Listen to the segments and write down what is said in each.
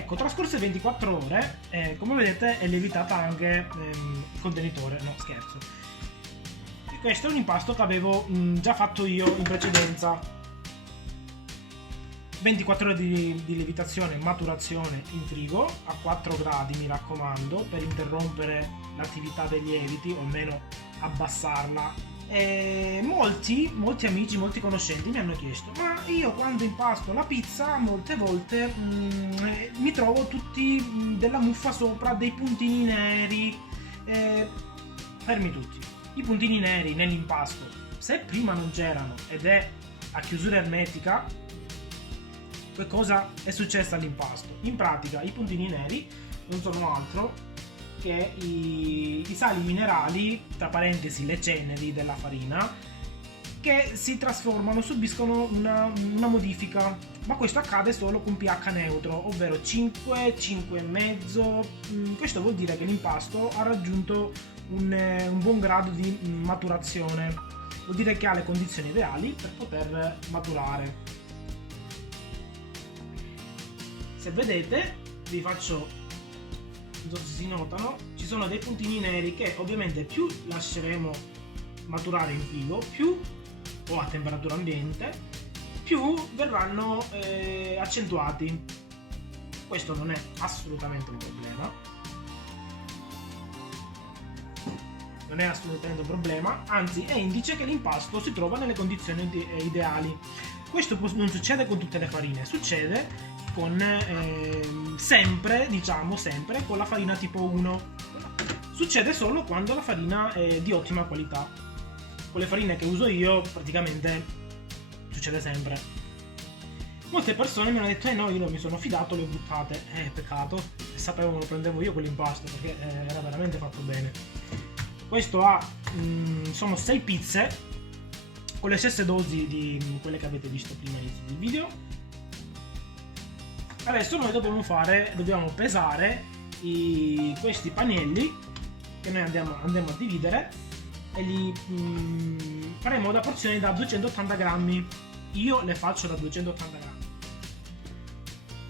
Ecco, trascorse 24 ore, come vedete è lievitata anche il contenitore, no scherzo. E questo è un impasto che avevo già fatto io in precedenza. 24 ore di lievitazione, maturazione in frigo a 4 gradi, mi raccomando, per interrompere l'attività dei lieviti o almeno abbassarla. E molti amici, molti conoscenti mi hanno chiesto: ma io quando impasto la pizza molte volte mi trovo tutti della muffa sopra, dei puntini neri. Fermi tutti, i puntini neri nell'impasto, se prima non c'erano ed è a chiusura ermetica, che cosa è successo all'impasto? In pratica i puntini neri non sono altro che i sali minerali, tra parentesi le ceneri della farina, che si trasformano, subiscono una modifica, ma questo accade solo con pH neutro, ovvero 5, 5,5. Questo vuol dire che l'impasto ha raggiunto un buon grado di maturazione, vuol dire che ha le condizioni ideali per poter maturare. Se vedete, vi faccio, non so se si notano, ci sono dei puntini neri che ovviamente più lasceremo maturare in frigo, più o a temperatura ambiente, più verranno accentuati. Questo non è assolutamente un problema. Non è assolutamente un problema, anzi è indice che l'impasto si trova nelle condizioni ideali. Questo non succede con tutte le farine, succede con sempre con la farina tipo 1. Succede solo quando la farina è di ottima qualità. Con le farine che uso io praticamente succede sempre. Molte persone mi hanno detto: no, io non mi sono fidato, le ho buttate. Peccato, sapevo che lo prendevo io quell'impasto, perché era veramente fatto bene. Questo ha sono 6 pizze con le stesse dosi di quelle che avete visto prima all'inizio del video. Adesso noi dobbiamo pesare questi pannelli che noi andiamo a dividere, e li faremo da porzioni da 280 grammi. Io le faccio da 280 grammi.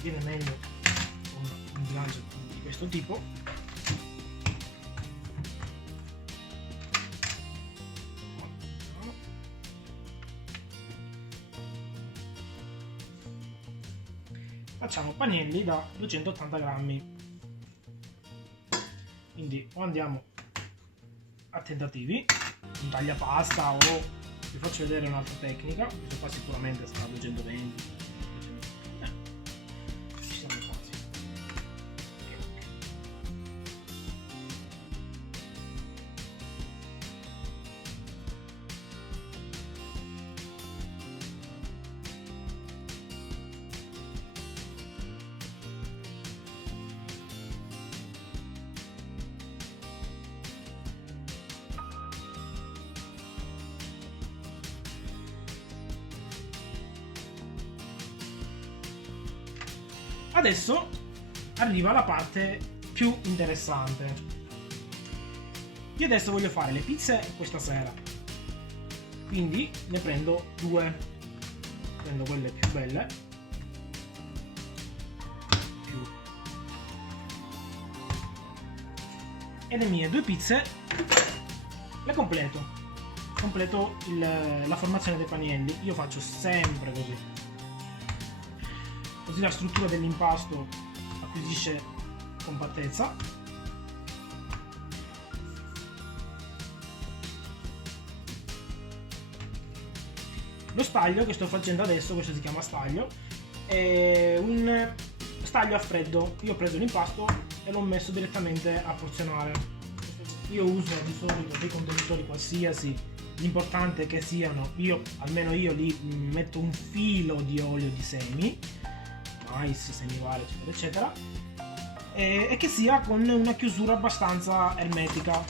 Viene meglio con un bilancio di questo tipo. Facciamo pannelli da 280 grammi, quindi o andiamo a tentativi, un tagliapasta, o vi faccio vedere un'altra tecnica. Questo qua sicuramente sarà 220, ci siamo quasi. Adesso arriva la parte più interessante. Io adesso voglio fare le pizze questa sera, quindi ne prendo 2. Prendo quelle più belle, e le mie 2 pizze le completo la formazione dei pannelli. Io faccio sempre così la struttura dell'impasto acquisisce compattezza. Lo staglio che sto facendo adesso, questo si chiama staglio, è un staglio a freddo. Io ho preso l'impasto e l'ho messo direttamente a porzionare. Io uso di solito dei contenitori qualsiasi, l'importante è che siano, almeno io li metto un filo di olio di semi, mais, semivario, eccetera eccetera, e che sia con una chiusura abbastanza ermetica.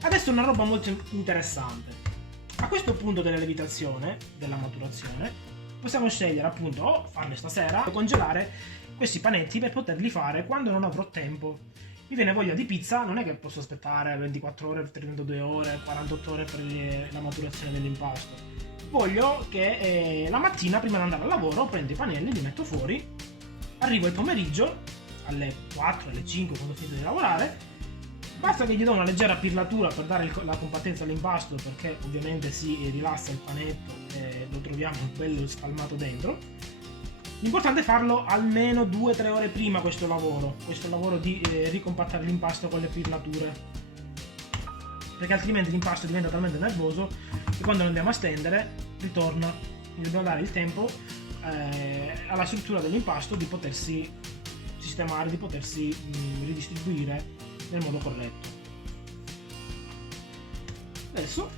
Adesso una roba molto interessante. A questo punto della lievitazione, della maturazione, possiamo scegliere appunto o farle stasera o congelare questi panetti per poterli fare quando non avrò tempo. Mi viene voglia di pizza, non è che posso aspettare 24 ore, 32 ore, 48 ore per la maturazione dell'impasto. Voglio che la mattina, prima di andare al lavoro, prendo i panelli, li metto fuori, arrivo il pomeriggio, alle 4, alle 5, quando ho finito di lavorare, basta che gli do una leggera pirlatura per dare la compattezza all'impasto, perché ovviamente si rilassa il panetto e lo troviamo bello spalmato dentro. L'importante è farlo almeno 2-3 ore prima questo lavoro di ricompattare l'impasto con le pirlature, perché altrimenti l'impasto diventa talmente nervoso che quando lo andiamo a stendere ritorna. Quindi dobbiamo dare il tempo alla struttura dell'impasto di potersi sistemare, di potersi ridistribuire nel modo corretto. Adesso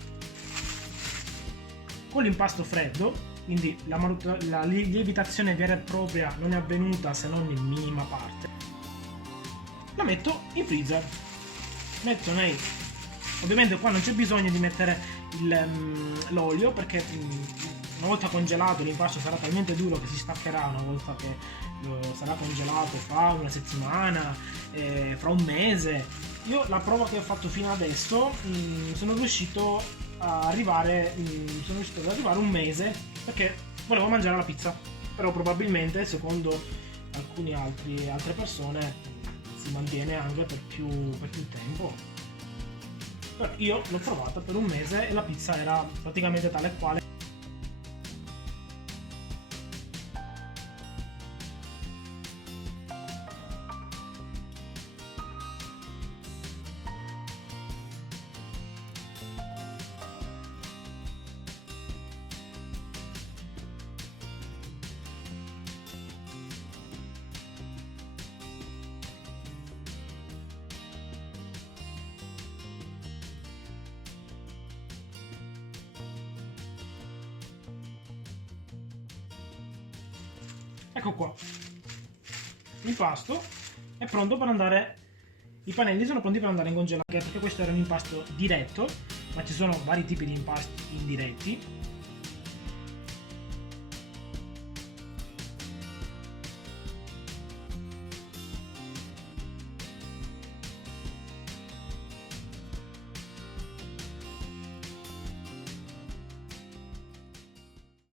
con l'impasto freddo, quindi la lievitazione vera e propria non è avvenuta se non in minima parte, la metto in freezer. Ovviamente qua non c'è bisogno di mettere l'olio, perché una volta congelato l'impasto sarà talmente duro che si staccherà una volta che sarà congelato, fra una settimana, fra un mese. Io la prova che ho fatto fino adesso sono riuscito ad arrivare un mese, perché volevo mangiare la pizza, però probabilmente secondo altre persone si mantiene anche per più tempo. Però io l'ho provata per un mese e la pizza era praticamente tale e quale. Ecco qua, l'impasto è pronto per andare, i panelli sono pronti per andare in congelato, perché questo era un impasto diretto, ma ci sono vari tipi di impasti indiretti.